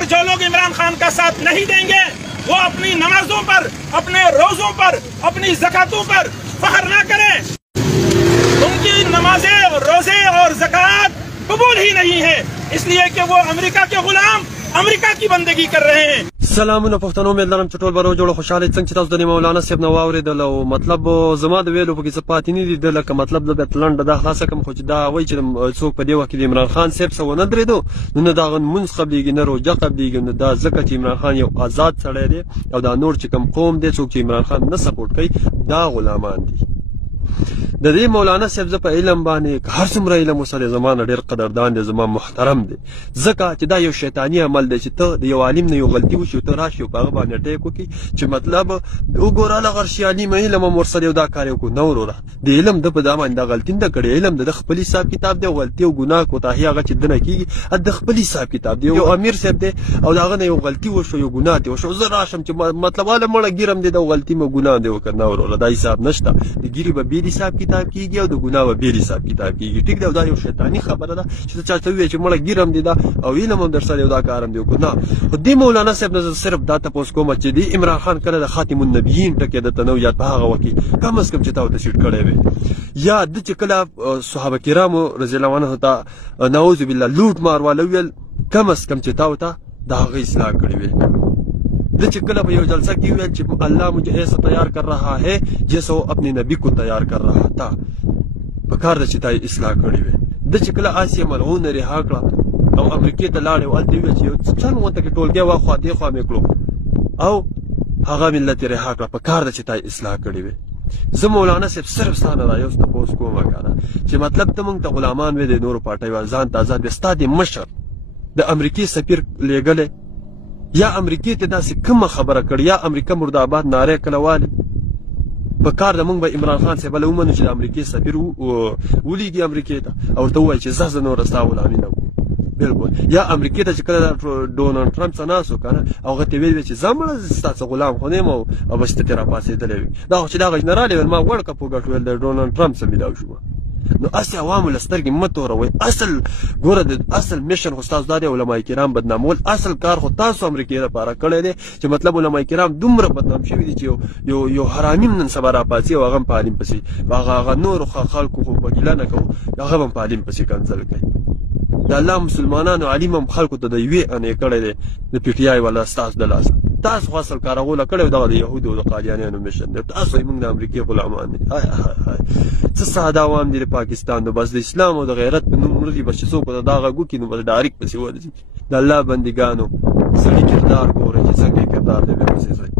और जो लोग इमरान खान का साथ नहीं देंगे वो अपनी नमाजों पर, अपने रोजों पर, अपनी ज़कातों पर फख्र ना करें। उनकी नमाजें, रोजे और ज़कात कबूल ही नहीं है, इसलिए कि वो अमेरिका के गुलाम, अमेरिका की बंदगी कर रहे हैं। سلامونه پښتنو مې لرم چې ټول به جوړ خوشاله څنګه چې تاسو د مولانا صاحب نو واورېدل او مطلب زما د ویلو په کې څه پاتې نه دي د لکه مطلب د بتلند د خلاصه کوم خو چې دا وایي چې څوک په دې وخت کې عمران خان صاحب سره ونه درېدو نو دا منځ قبلېږي نه روجه قبلېږي نو دا ځکه چې عمران خان یو آزاد سړی دی او دا نور چې کوم قوم دی څوک چې عمران خان نه سپورټ کوي دا غلامان دي د دې مولانا صاحب زه په علم باندې هر څومره علم وسره زمانه ډېر قدردان دی زما محترم دی ځکه چې دا یو شیطاني عمل دی چې ته د یو عالم نه یو غلطي وشي ته راشي په هغه باندې ټیک وکړي چې مطلب وګوره هغه شیاني مې علم هم ورسره یو دا کار یې وکړو نه وروره د علم د په دا باندې دا غلطي نه کړې علم د خپل حساب کتاب دی غلطي او ګناه کوتاهي هغه چې دنه کېږي د خپل حساب کتاب دی یو امیر صاحب دی او دغه نه یو غلطي وشو یو ګناه دی وشو زه راشم چې مطلب والا مړه ګیرم دی د غلطي مې ګناه دی وکړ نه وروره دا حساب نشته د ګیري به بې حساب کتاب کېږي او د ګناه به بې حساب کتاب کېږي ټیک دی او دا یو شیطاني خبره ده چې ته چاته ووایې چې مړه ګیرم دی دا او علم هم در سره یو دا کار هم دی وکړو نه خو دې مولانا صاحب نه زه صرف دا تپوس کوم چې دې عمران خان کله د خاتم النبیین ټکی درته نه یاد په هغه وخت کې کم از کم چې تا ورته سیټ کړی وی یا د چې کله صحابه کرامو رضی الله عنهم ته نعوذ بالله لوټ مار والا ویل کم از کم چې تا ورته د هغه اصلاح کړی وی د چې کله په یو جلسه کې ویل چې الله مجھے ایسا تیار کر رہا ہے جیسا وہ اپنے نبی کو تیار کر رہا تھا پکار د چې تا اصلاح کړی وی د چې کله آسیا ملعون رها کړه او امریکې ته لاړې او هلته ویل چې یو څن غونته کې ټولګی واخوا دې خوا مې کړو او هغه ملت رها کړه پکار د چې تا اصلاح کړی وی زه مولانا صاحب صرف ستا نه رایو تپوس کوم کنه چې مطلب ته موږ ته غلامان وې د نورو پارټیوال ځان ته آزاد وې ستا د مشر د امریکې سفیر لېږلی یا امریکې ته داسې کومه خبره کړې یا امریکا مرداباد نارې کله والې په کار د موږ به عمران خان صاحب له ومنو چې د امریکې سفیر ولیږي امریکې ته او ورته ووایي چې زه نوره ستا غلامي نه کوم بالکل یا امریکې ته چې کله ډونالډ ټرمپ څه ناست و که نه او هغه ته ویل چې زه مړه ستا څه غلام خو نه یم او بس ته ترې راپاڅېدلی وي دا خو چې دغه جنرال ویل ما غوړکه په ګټو ویل د ډونالډ ټرمپ سره میلاو شو نو اسې عوامو له سترګې مه توروئ اصل ګوره د اصل میشن خو ستاسو دا دی علما کرام بدنامول اصل کار خو تاسو امریکې لپاره کړی دی چې مطلب علما کرام دومره بدنام شوي دي چې یو حرامي نن سبا راپاڅي او هغه هم په عالم پسې هغه نورو خلکو خو په ګیله نه کوو هغه هم په عالم پسې کنځل کوي د الله مسلمانانو عالم هم خلکو ته د یوې انې کړی دی د پي ټي آی والا ستاسو د لاسه تاسو خو اصل کارغوله کړی دغه د یهودو او د قادیانیانو میشن دی تاسو یې موږ د امریکې غلامان دي څه ساده عوام دي د پاکستان نو بس د اسلام او د غیرت په نوم مړه دي بس چې څوک ورته دا غږ وکړي نو بس ډایرکټ پسې ورځي د الله بندګانو سړي کردار ګورئ چې څنګه یې کردار دی بیا پسې ځئ